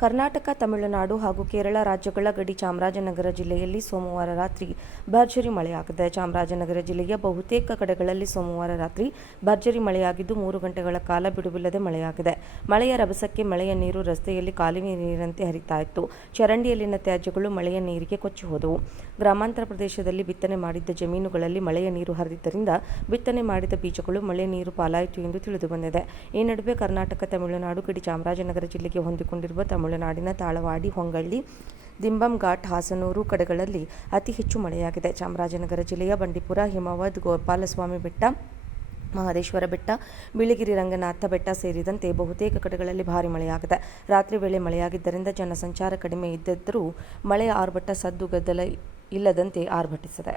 ಕರ್ನಾಟಕ, ತಮಿಳುನಾಡು ಹಾಗೂ ಕೇರಳ ರಾಜ್ಯಗಳ ಗಡಿ ಚಾಮರಾಜನಗರ ಜಿಲ್ಲೆಯಲ್ಲಿ ಸೋಮವಾರ ರಾತ್ರಿ ಭರ್ಜರಿ ಮಳೆಯಾಗಿದೆ. ಚಾಮರಾಜನಗರ ಜಿಲ್ಲೆಯ ಬಹುತೇಕ ಕಡೆಗಳಲ್ಲಿ ಸೋಮವಾರ ರಾತ್ರಿ ಭರ್ಜರಿ ಮಳೆಯಾಗಿದ್ದು 3 ಗಂಟೆಗಳ ಕಾಲ ಬಿಡುವಿಲ್ಲದೆ ಮಳೆಯಾಗಿದೆ. ಮಳೆಯ ರಭಸಕ್ಕೆ ಮಳೆಯ ನೀರು ರಸ್ತೆಯಲ್ಲಿ ಕಾಲುವೆ ನೀರಿನಂತೆ ಹರಿತಾ ಇತ್ತು. ಚರಂಡಿಯಲ್ಲಿನ ತ್ಯಾಜ್ಯಗಳು ಮಳೆಯ ನೀರಿಗೆ ಕೊಚ್ಚಿ ಹೋದವು. ಗ್ರಾಮಾಂತರ ಪ್ರದೇಶದಲ್ಲಿ ಬಿತ್ತನೆ ಮಾಡಿದ್ದ ಜಮೀನುಗಳಲ್ಲಿ ಮಳೆಯ ನೀರು ಹರಿದಿದ್ದರಿಂದ ಬಿತ್ತನೆ ಮಾಡಿದ ಬೀಜಗಳು ಮಳೆ ನೀರು ಪಾಲಾಯಿತು ಎಂದು ತಿಳಿದುಬಂದಿದೆ. ಈ ನಡುವೆ ಕರ್ನಾಟಕ, ತಮಿಳುನಾಡು ಗಡಿ ಚಾಮರಾಜನಗರ ಜಿಲ್ಲೆಗೆ ಹೊಂದಿಕೊಂಡಿರುವ ತಮಿಳುನಾಡಿನ ತಾಳವಾಡಿ, ಹೊಂಗಳ್ಳಿ, ದಿಂಬಂಘಾಟ್, ಹಾಸನೂರು ಕಡೆಗಳಲ್ಲಿ ಅತಿ ಹೆಚ್ಚು ಮಳೆಯಾಗಿದೆ. ಚಾಮರಾಜನಗರ ಜಿಲ್ಲೆಯ ಬಂಡೀಪುರ, ಹಿಮವದ್, ಗೋಪಾಲಸ್ವಾಮಿ ಬೆಟ್ಟ, ಮಹದೇಶ್ವರ ಬೆಟ್ಟ, ಬಿಳಿಗಿರಿ ರಂಗನಾಥ ಬೆಟ್ಟ ಸೇರಿದಂತೆ ಬಹುತೇಕ ಕಡೆಗಳಲ್ಲಿ ಭಾರಿ ಮಳೆಯಾಗಿದೆ. ರಾತ್ರಿ ವೇಳೆ ಮಳೆಯಾಗಿದ್ದರಿಂದ ಜನಸಂಚಾರ ಕಡಿಮೆ ಇದ್ದರೂ ಮಳೆಯ ಆರ್ಭಟ ಸದ್ದು ಗದ್ದಲ ಇಲ್ಲದಂತೆ ಆರ್ಭಟಿಸಿದೆ.